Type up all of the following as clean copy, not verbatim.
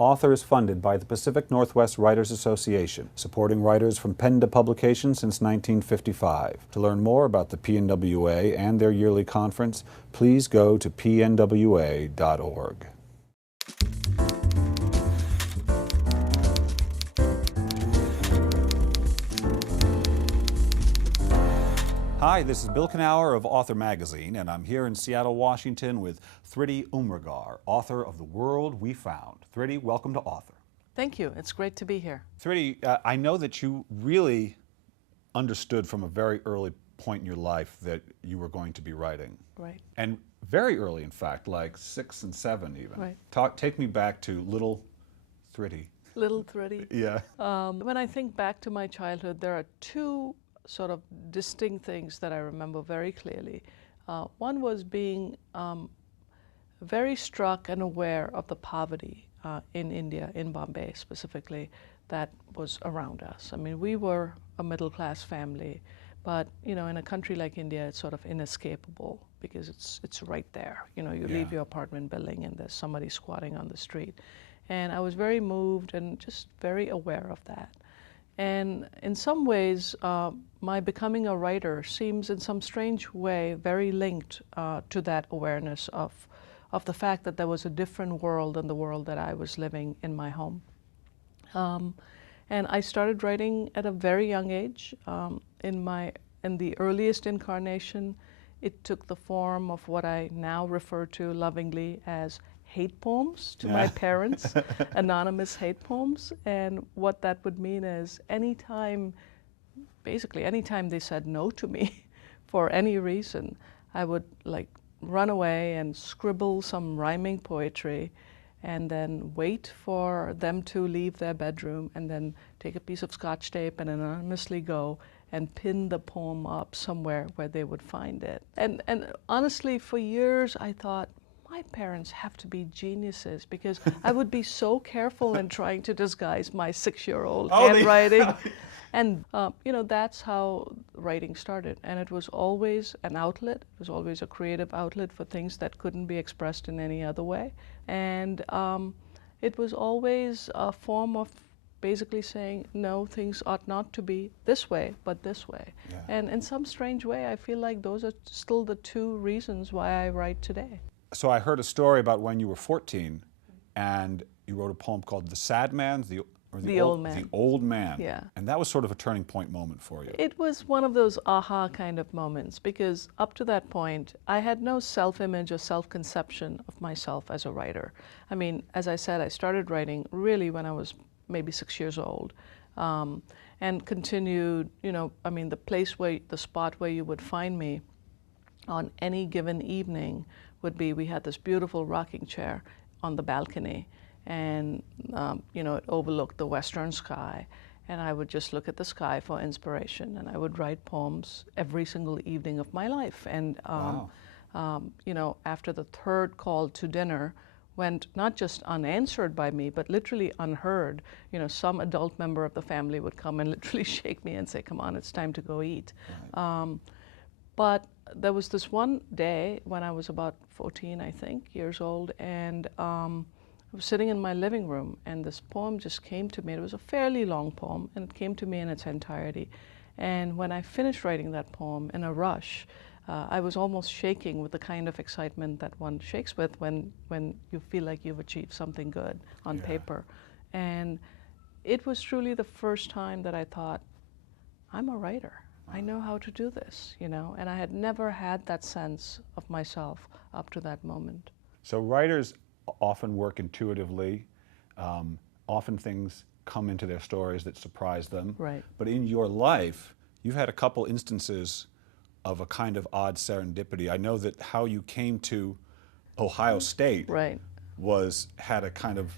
Author is funded by the Pacific Northwest Writers Association, supporting writers from pen to publication since 1955. To learn more about the PNWA and their yearly conference, please go to pnwa.org. Hi, this is Bill Kenower of Author Magazine, and I'm here in Seattle, Washington with Thrity Umrigar, author of The World We Found. Thrity, welcome to Author. Thank you. It's great to be here. Thrity, I know that you really understood from a very early point in your life that you were going to be writing. Right. And very early, in fact, like 6 and 7 even. Right. Take me back to little Thrity. Little Thrity. Yeah. When I think back to my childhood, there are two sort of distinct things that I remember very clearly. One was being very struck and aware of the poverty in India, in Bombay specifically, that was around us. I mean, we were a middle-class family, but you know, in a country like India, it's sort of inescapable because it's right there. You know, you leave your apartment building and there's somebody squatting on the street. And I was very moved and just very aware of that. And in some ways, my becoming a writer seems in some strange way very linked to that awareness of the fact that there was a different world than the world that I was living in my home. And I started writing at a very young age. In the earliest incarnation, it took the form of what I now refer to lovingly as hate poems to my parents, anonymous hate poems. And what that would mean is basically anytime they said no to me for any reason, I would like run away and scribble some rhyming poetry and then wait for them to leave their bedroom and then take a piece of Scotch tape and anonymously go and pin the poem up somewhere where they would find it. And honestly, for years I thought, my parents have to be geniuses because I would be so careful in trying to disguise my 6-year-old handwriting. And, you know, that's how writing started. And it was always an outlet. It was always a creative outlet for things that couldn't be expressed in any other way. And it was always a form of basically saying, no, things ought not to be this way, but this way. Yeah. And in some strange way, I feel like those are still the two reasons why I write today. So I heard a story about when you were 14 and you wrote a poem called The Sad Man, The Old Man. The Old Man. Yeah. And that was sort of a turning point moment for you. It was one of those aha kind of moments because up to that point, I had no self-image or self-conception of myself as a writer. I mean, as I said, I started writing really when I was maybe 6 years old and continued, you know, I mean, the spot where you would find me on any given evening would be, we had this beautiful rocking chair on the balcony and, you know, it overlooked the western sky. And I would just look at the sky for inspiration and I would write poems every single evening of my life. And, you know, after the third call to dinner went not just unanswered by me, but literally unheard, you know, some adult member of the family would come and literally shake me and say, come on, it's time to go eat. Right. But there was this one day when I was about 14, I think, years old, and I was sitting in my living room, and this poem just came to me. It was a fairly long poem, and it came to me in its entirety. And when I finished writing that poem in a rush, I was almost shaking with the kind of excitement that one shakes with when you feel like you've achieved something good on paper. And it was truly the first time that I thought, I'm a writer. I know how to do this, you know, and I had never had that sense of myself up to that moment. So writers often work intuitively. Often things come into their stories that surprise them. Right. But in your life, you've had a couple instances of a kind of odd serendipity. I know that how you came to Ohio State had a kind of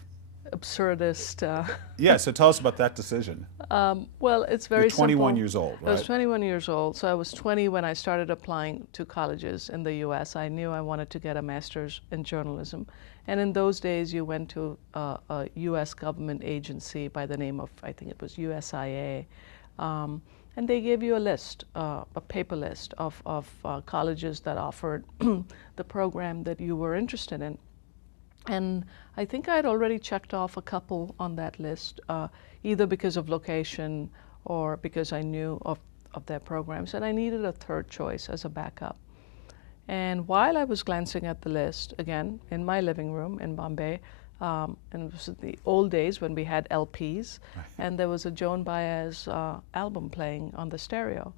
absurdist. Yeah, so tell us about that decision. Well, it's very simple. You're 21 years old, right? I was 21 years old, so I was 20 when I started applying to colleges in the U.S. I knew I wanted to get a master's in journalism. And in those days, you went to a U.S. government agency by the name of, I think it was USIA, and they gave you a list, a paper list of colleges that offered the program that you were interested in. And I think I had already checked off a couple on that list, either because of location or because I knew of their programs, and I needed a third choice as a backup. And while I was glancing at the list, again, in my living room in Bombay, and it was the old days when we had LPs, and there was a Joan Baez album playing on the stereo.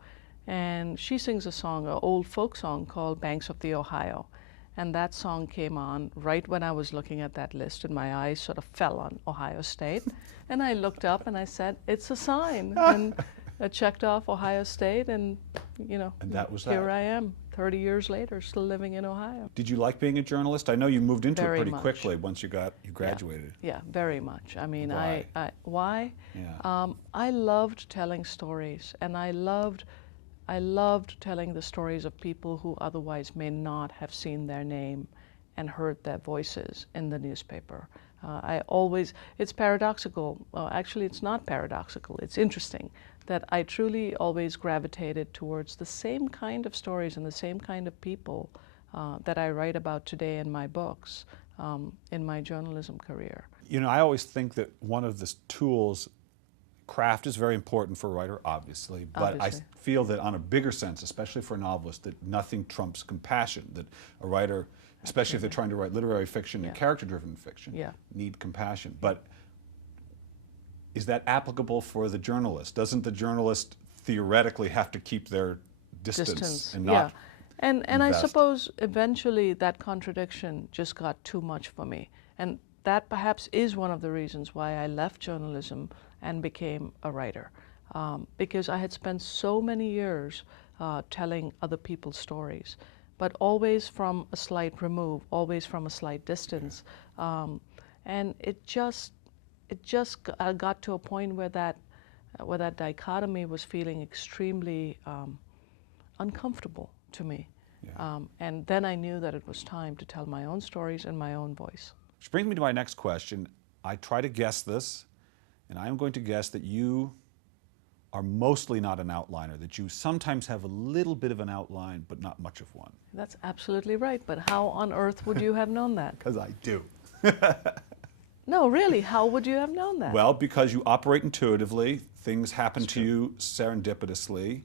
And she sings a song, an old folk song called Banks of the Ohio. And that song came on right when I was looking at that list, and my eyes sort of fell on Ohio State. And I looked up and I said, it's a sign. And I checked off Ohio State, and And that was here that. I am, 30 years later, still living in Ohio. Did you like being a journalist? I know you moved into Very it pretty much. quickly once you graduated. Yeah, very much. I mean, Why? why? Yeah. I loved telling stories, and I loved telling the stories of people who otherwise may not have seen their name and heard their voices in the newspaper. It's paradoxical. Well, actually, it's not paradoxical. It's interesting that I truly always gravitated towards the same kind of stories and the same kind of people that I write about today in my books, in my journalism career. I always think that one of the tools, craft is very important for a writer, obviously, but Obviously. I feel that on a bigger sense, especially for a novelist, that nothing trumps compassion, that a writer, especially if they're trying to write literary fiction and character-driven fiction, need compassion. But is that applicable for the journalist? Doesn't the journalist theoretically have to keep their distance and not And I invest? suppose eventually that contradiction just got too much for me. And that perhaps is one of the reasons why I left journalism and became a writer. Because I had spent so many years telling other people's stories, but always from a slight remove, always from a slight distance. And it just got to a point where that dichotomy was feeling extremely uncomfortable to me. And then I knew that it was time to tell my own stories in my own voice. Which brings me to my next question. I try to guess this, and I am going to guess that you are mostly not an outliner, that you sometimes have a little bit of an outline, but not much of one. That's absolutely right, but how on earth would you have known that? Because I do. No, really, how would you have known that? Well, because you operate intuitively, things happen to you serendipitously,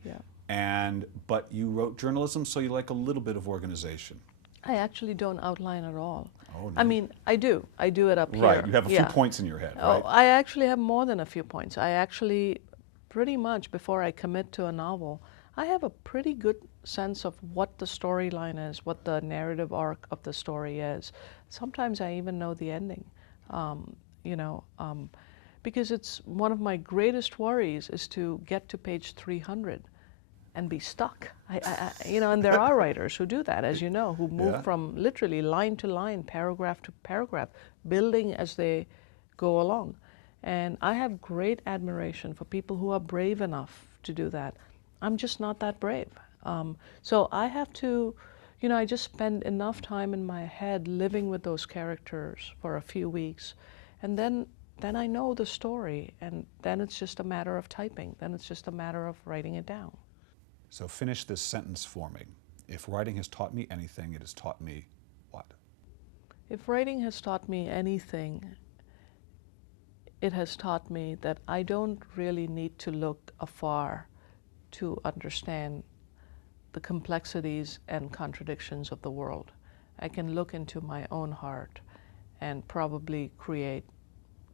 but you wrote journalism, so you like a little bit of organization. I actually don't outline at all. Oh, no. I mean, I do it up here. Right, you have a few points in your head, right? Oh, I actually have more than a few points. I actually, pretty much before I commit to a novel, I have a pretty good sense of what the storyline is, what the narrative arc of the story is. Sometimes I even know the ending, because it's one of my greatest worries is to get to page 300 and be stuck. And there are writers who do that, as you know, who move from literally line to line, paragraph to paragraph, building as they go along. And I have great admiration for people who are brave enough to do that. I'm just not that brave. So I have to, I just spend enough time in my head living with those characters for a few weeks, and then I know the story, and then it's just a matter of typing. Then it's just a matter of writing it down. So finish this sentence for me. If writing has taught me anything, it has taught me what? If writing has taught me anything, it has taught me that I don't really need to look afar to understand the complexities and contradictions of the world. I can look into my own heart and probably create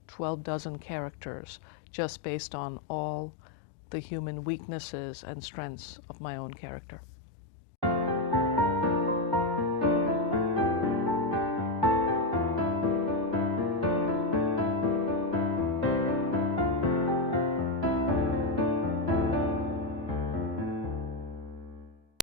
12 dozen characters just based on all the human weaknesses and strengths of my own character.